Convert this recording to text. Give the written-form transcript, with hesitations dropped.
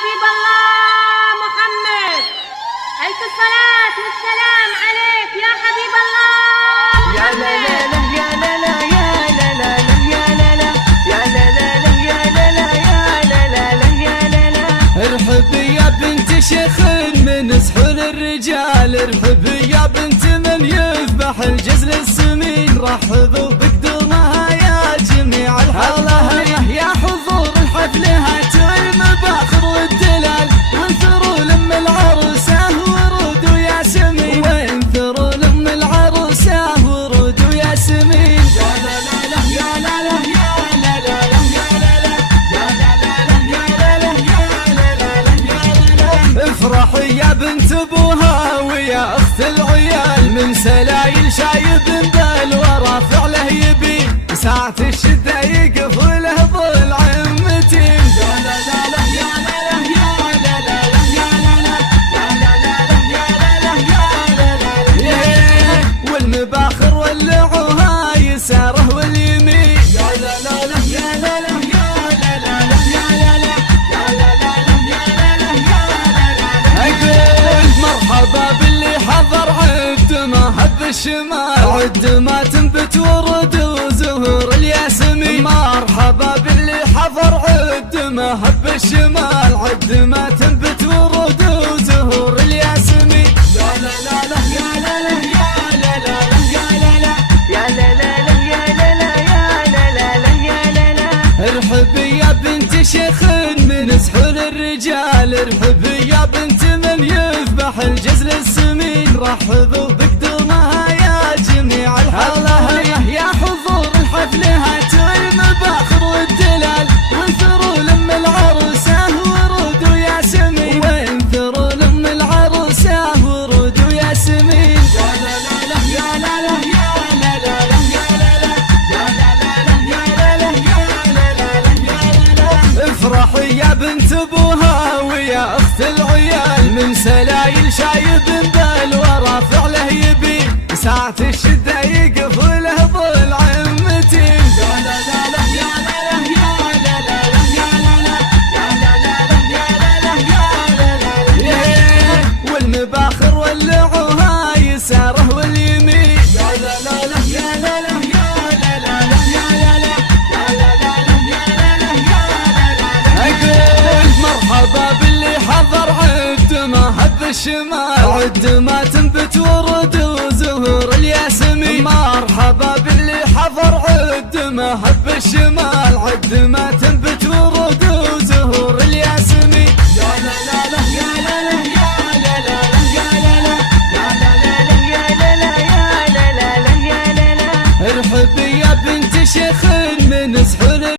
حبيب الله محمد، ألف الصلاة والسلام عليك يا حبيب الله يا لا لا لا يا لا لا يا لا لا لا يا لا لا يا لا لا لا يا لا لا يا لا لا لا يا لا لا. ارحبي يا بنت شيخ من سحور الرجال، ارحبي يا بنت من يذبح الجزل السمين، رحبوا بقدومها يا جميع الحضر. يا حضور الحفل هاتوا المباخر والدلال، وانثروا لم العروسه ورود وياسمين، وانثروا لم العروسه ورود وياسمين. يا لا لا لا يا لا لا يا لا لا لا يا لا لا يا لا لا لا يا لا لا يا لا لا لا يا لا لا. افرحي يا بنت ابوها ويا اخت العيال، من سلايل شايب بالورى فعله يبين، ساعة الشدة يقف له ظل عمتين. يا لا لا لا يا لا لا يا لا لا لا يا لا لا يا لا لا لا يا لا لا يا لا لا لا. والمباخر ولعوها يساره واليمين. يا لا لا لا يا لا لا يا لا لا لا يا لا لا يا لا لا لا يا لا لا يا لا لا. اقول مرحبا باللي حضر عد ما هب الشمال، عد ما تنبت ورد وزهور الياسمين. مرحبا باللي حضر عد ما هب الشمال، عد ما تنبت ورد وزهور الياسمين. يا لا لا لا يا لا لا يا لا لا لا يا لا لا يا لا لا لا يا لا لا يا لا لا لا يا لا لا. ارحبي يا بنت شيخ من سحور الرجال، ارحبي يا بنت من يذبح الجزل السمين، رحبوا بقدومها يا جميع الحضر. يا حضور الحفل هاتوا المباخر والدلال، وانثروا لم العروسه ورود وياسمين، وانثروا لم العروسه ورود وياسمين. يا لا لا لا يا لا لا يا لا لا لا يا لا لا يا لا لا لا يا لا لا يا لا لا لا يا لا لا. افرحي يا بنت ابوها ويا اخت العيال، من سلايل شايب بالورى فعله يبين، ساعة الشدة يقف له ظل عمتين. يا لا لا لا يا لا لا يا لا لا لا يا لا لا يا لا لا لا يا لا لا يا لا لا لا. والمباخر ولعوها يساره واليمين. يا لا لا لا يا لا لا يا لا لا لا يا لا لا يا لا لا لا يا لا لا يا لا لا لا. اقول مرحبا باللي حضر عد ما هب الشمال، عد ما تنبت ورد وزهور الياسمين. مرحبا باللي حضر عد ما هب الشمال، عد ما تنبت ورد وزهور الياسمين. يا لا لا لا يا لا لا يا لا لا لا يا لا لا يا لا لا لا يا لا لا يا لا لا لا يا لا لا. ارحبي يا بنت شيخ من سحور